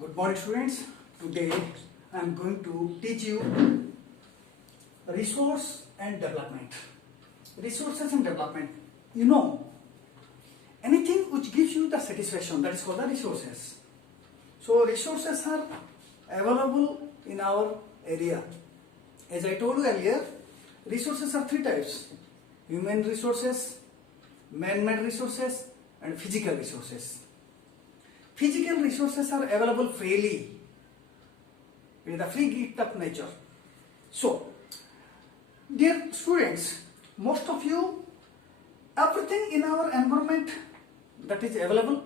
Good morning, students. Today I am going to teach you resource and development. Resources and development. You know, anything which gives you the satisfaction, that is called the resources. So resources are available in our area. As I told you earlier, resources are three types: human resources, man-made resources, and physical resources. Physical resources are available freely. It is the free gift of nature. So, dear students, most of you, everything in our environment that is available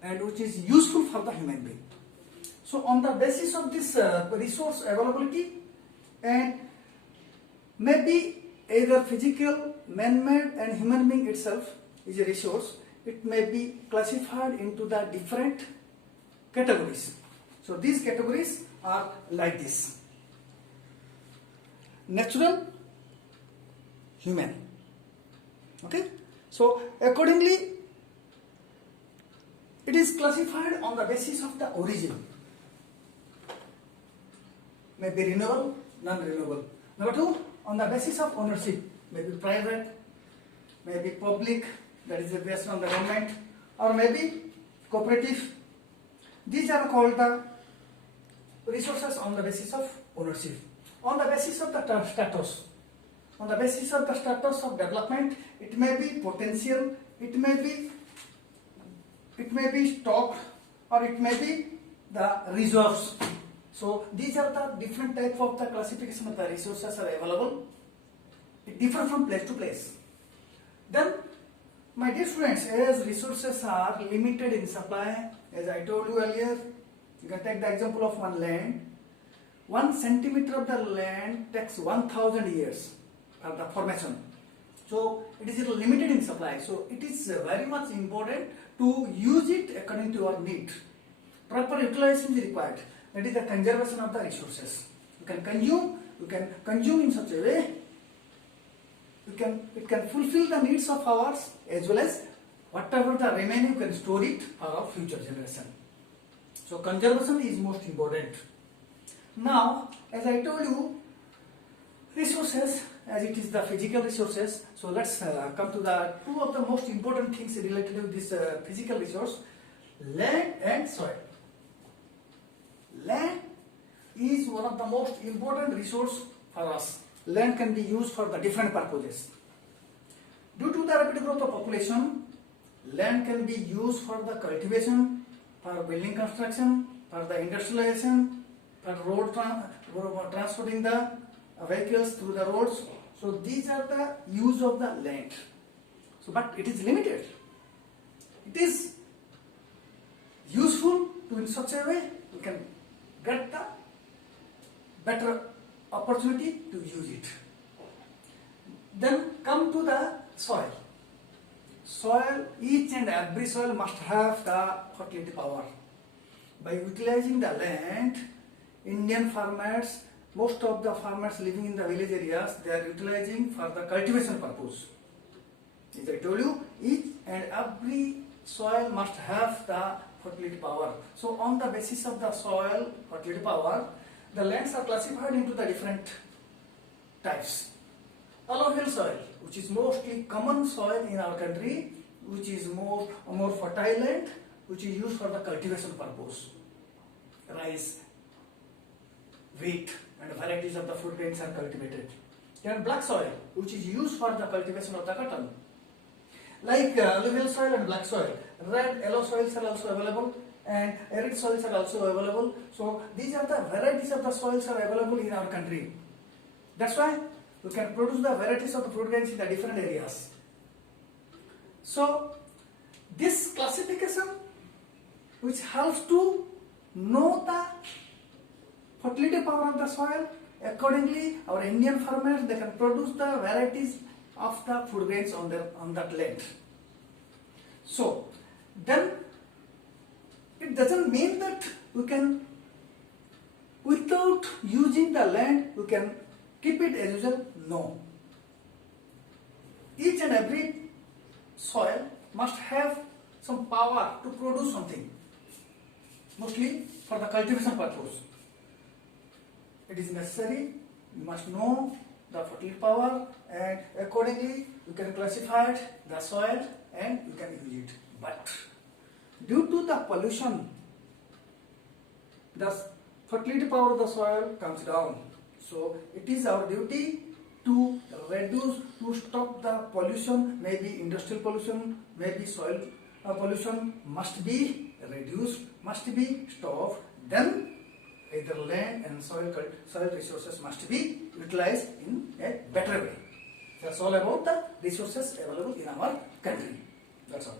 and which is useful for the human being. So, on the basis of this resource availability, and maybe either physical, man-made, and human being itself is a resource, it may be classified into the different categories. So these categories are like this: natural, human. Okay? So accordingly, it is classified on the basis of the origin. Maybe renewable, non-renewable. Number two, on the basis of ownership, maybe private, maybe public, that is based on the government, or maybe cooperative. These are called the resources on the basis of ownership. On the basis of the status, on the basis of the status of development, it may be potential, it may be stock, or it may be the reserves. So these are the different type of the classification of the resources are available. It differs from place to place. Then, my dear students, as resources are limited in supply, as I told you earlier, you can take the example of one land. 1 centimeter of the land takes 1,000 years for the formation. So it is limited in supply. So it is very much important to use it according to your need. Proper utilization is required. That is the conservation of the resources. You can consume in such a way. It can fulfill the needs of ours, as well as whatever the remaining, you can store it for our future generation. So conservation is most important. Now, as I told you, resources, as it is the physical resources, so let's come to the two of the most important things related to this physical resource: land and soil. Land is one of the most important resource for us. Land can be used for the different purposes. Due to the rapid growth of population, land can be used for the cultivation, for building construction, for the industrialization, for road transporting the vehicles through the roads. So these are the use of the land. So, but it is limited. It is useful to in such a way we can get the better opportunity to use it. Then come to the soil. Soil, each and every soil must have the fertility power. By utilizing the land, Indian farmers, most of the farmers living in the village areas, they are utilizing for the cultivation purpose. As I told you, each and every soil must have the fertility power. So on the basis of the soil fertility power, the lands are classified into the different types. Alluvial soil, which is mostly common soil in our country, which is more fertile land, which is used for the cultivation purpose. Rice, wheat, and varieties of the food grains are cultivated. Then black soil, which is used for the cultivation of the cotton. Like alluvial soil and black soil, red, yellow soils are also available, and arid soils are also available. So these are the varieties of the soils are available in our country. That's why we can produce the varieties of the fruit grains in the different areas. So this classification, which helps to know the fertility power of the soil, accordingly our Indian farmers, they can produce the varieties of the food grains on that land. So then it doesn't mean that we can, without using the land, we can keep it as usual. No. Each and every soil must have some power to produce something. mostly for the cultivation purpose. It is necessary, you must know the fertility power, and accordingly you can classify the soil and you can use it. But due to the pollution, the fertility power of the soil comes down. So it is our duty to reduce, to stop the pollution, maybe industrial pollution, maybe soil pollution must be reduced, must be stopped. Then either land and soil resources must be utilized in a better way. That's all about the resources available in our country. That's all.